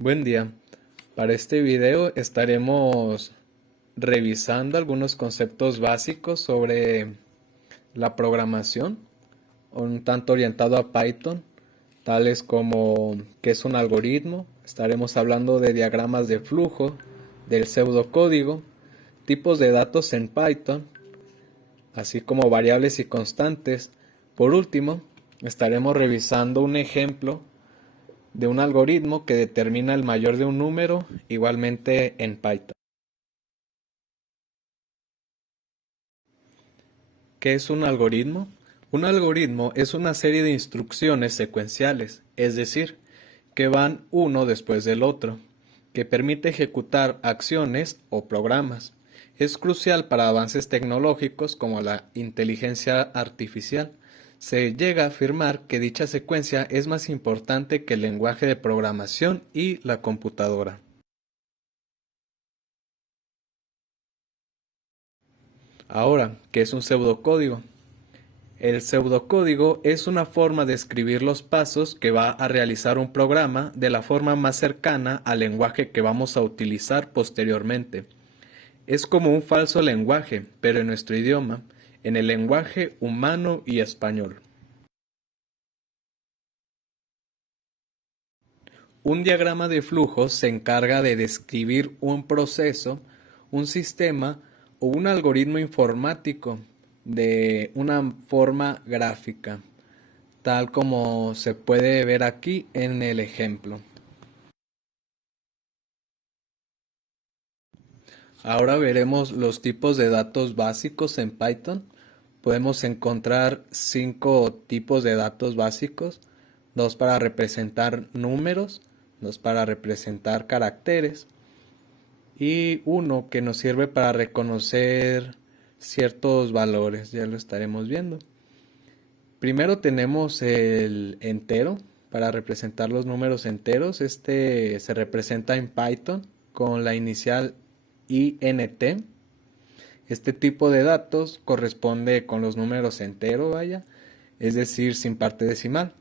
Buen día. Para este video estaremos revisando algunos conceptos básicos sobre la programación, un tanto orientado a Python, tales como qué es un algoritmo. Estaremos hablando de diagramas de flujo, del pseudocódigo, tipos de datos en Python, así como variables y constantes. Por último, estaremos revisando un ejemplo de un algoritmo que determina el mayor de un número, igualmente en Python. ¿Qué es un algoritmo? Un algoritmo es una serie de instrucciones secuenciales, es decir, que van uno después del otro, que permite ejecutar acciones o programas. Es crucial para avances tecnológicos como la inteligencia artificial. Se llega a afirmar que dicha secuencia es más importante que el lenguaje de programación y la computadora. Ahora, ¿qué es un pseudocódigo? El pseudocódigo es una forma de escribir los pasos que va a realizar un programa de la forma más cercana al lenguaje que vamos a utilizar posteriormente. Es como un falso lenguaje, pero en nuestro idioma, en el lenguaje humano y español. Un diagrama de flujo se encarga de describir un proceso, un sistema o un algoritmo informático de una forma gráfica, tal como se puede ver aquí en el ejemplo. Ahora veremos los tipos de datos básicos en Python. Podemos encontrar 5 tipos de datos básicos, dos para representar números, dos para representar caracteres y uno que nos sirve para reconocer ciertos valores, ya lo estaremos viendo. Primero tenemos el entero para representar los números enteros. Este se representa en Python con la inicial int. Este tipo de datos corresponde con los números enteros, vaya, es decir, sin parte decimal.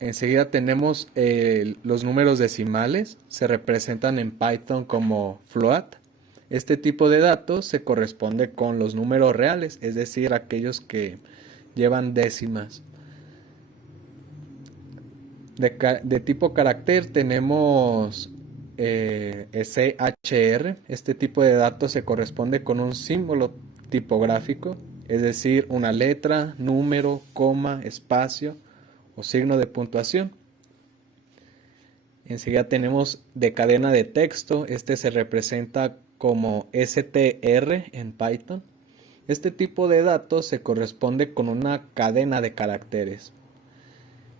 Enseguida tenemos los números decimales, se representan en Python como float. Este tipo de datos se corresponde con los números reales, es decir, aquellos que llevan décimas. De tipo carácter tenemos SHR. Este tipo de datos se corresponde con un símbolo tipográfico, es decir, una letra, número, coma, espacio o signo de puntuación. Enseguida tenemos de cadena de texto. Este se representa como str en Python. Este tipo de datos se corresponde con una cadena de caracteres.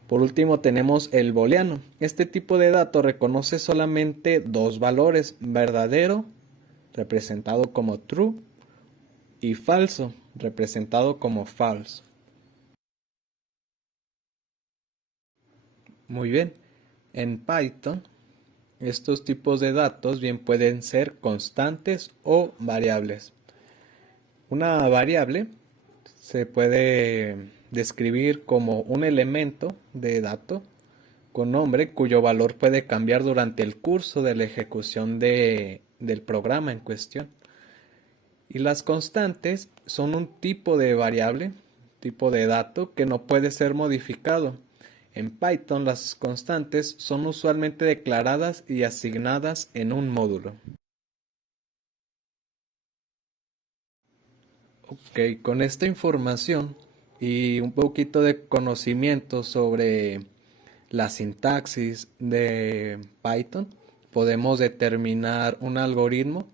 Por último tenemos el booleano. Este tipo de dato reconoce solamente dos valores: verdadero, representado como true, y falso, representado como false. Muy bien, en Python estos tipos de datos bien pueden ser constantes o variables. Una variable se puede describir como un elemento de dato con nombre cuyo valor puede cambiar durante el curso de la ejecución del programa en cuestión. Y las constantes son un tipo de variable, tipo de dato que no puede ser modificado. En Python las constantes son usualmente declaradas y asignadas en un módulo. Ok, con esta información y un poquito de conocimiento sobre la sintaxis de Python, podemos determinar un algoritmo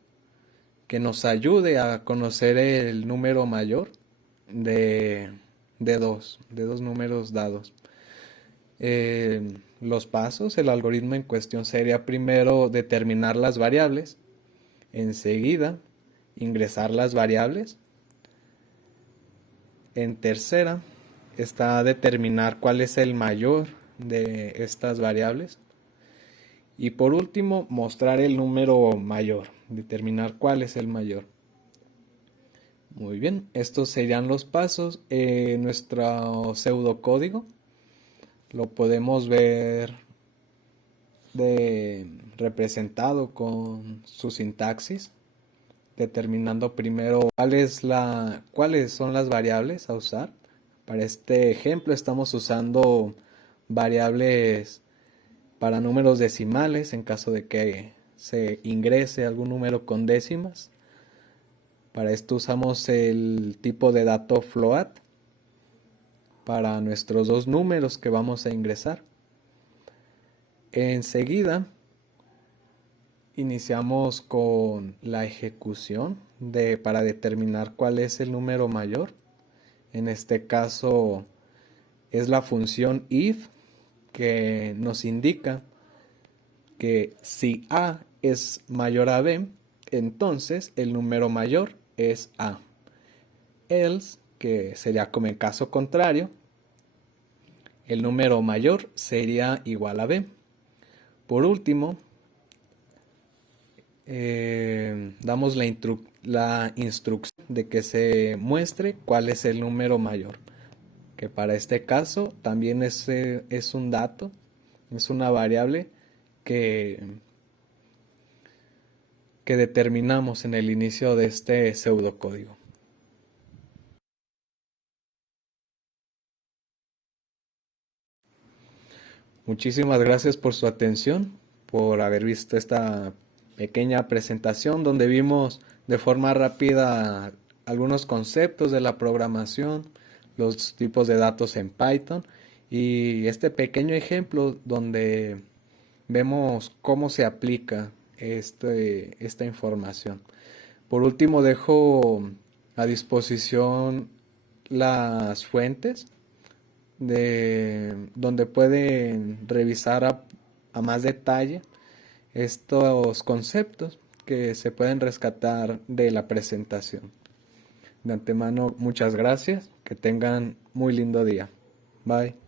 que nos ayude a conocer el número mayor de, de dos números dados. Los pasos, el algoritmo en cuestión sería primero determinar las variables, enseguida ingresar las variables, en tercera está determinar cuál es el mayor de estas variables. Y por último, mostrar el número mayor, determinar cuál es el mayor. Muy bien, estos serían los pasos. Nuestro pseudocódigo lo podemos ver representado con su sintaxis, determinando primero cuáles son las variables a usar. Para este ejemplo estamos usando variables para números decimales en caso de que se ingrese algún número con décimas. Para esto usamos el tipo de dato float para nuestros dos números que vamos a ingresar. Enseguida iniciamos con la ejecución para determinar cuál es el número mayor. En este caso es la función if, que nos indica que si A es mayor a B, entonces el número mayor es A. Else, que sería como en caso contrario, el número mayor sería igual a B. Por último, damos la instrucción de que se muestre cuál es el número mayor, que para este caso también es un dato, es una variable que determinamos en el inicio de este pseudocódigo. Muchísimas gracias por su atención, por haber visto esta pequeña presentación donde vimos de forma rápida algunos conceptos de la programación, los tipos de datos en Python y este pequeño ejemplo donde vemos cómo se aplica esta información. Por último, dejo a disposición las fuentes donde pueden revisar a más detalle estos conceptos que se pueden rescatar de la presentación. De antemano, muchas gracias. Que tengan muy lindo día. Bye.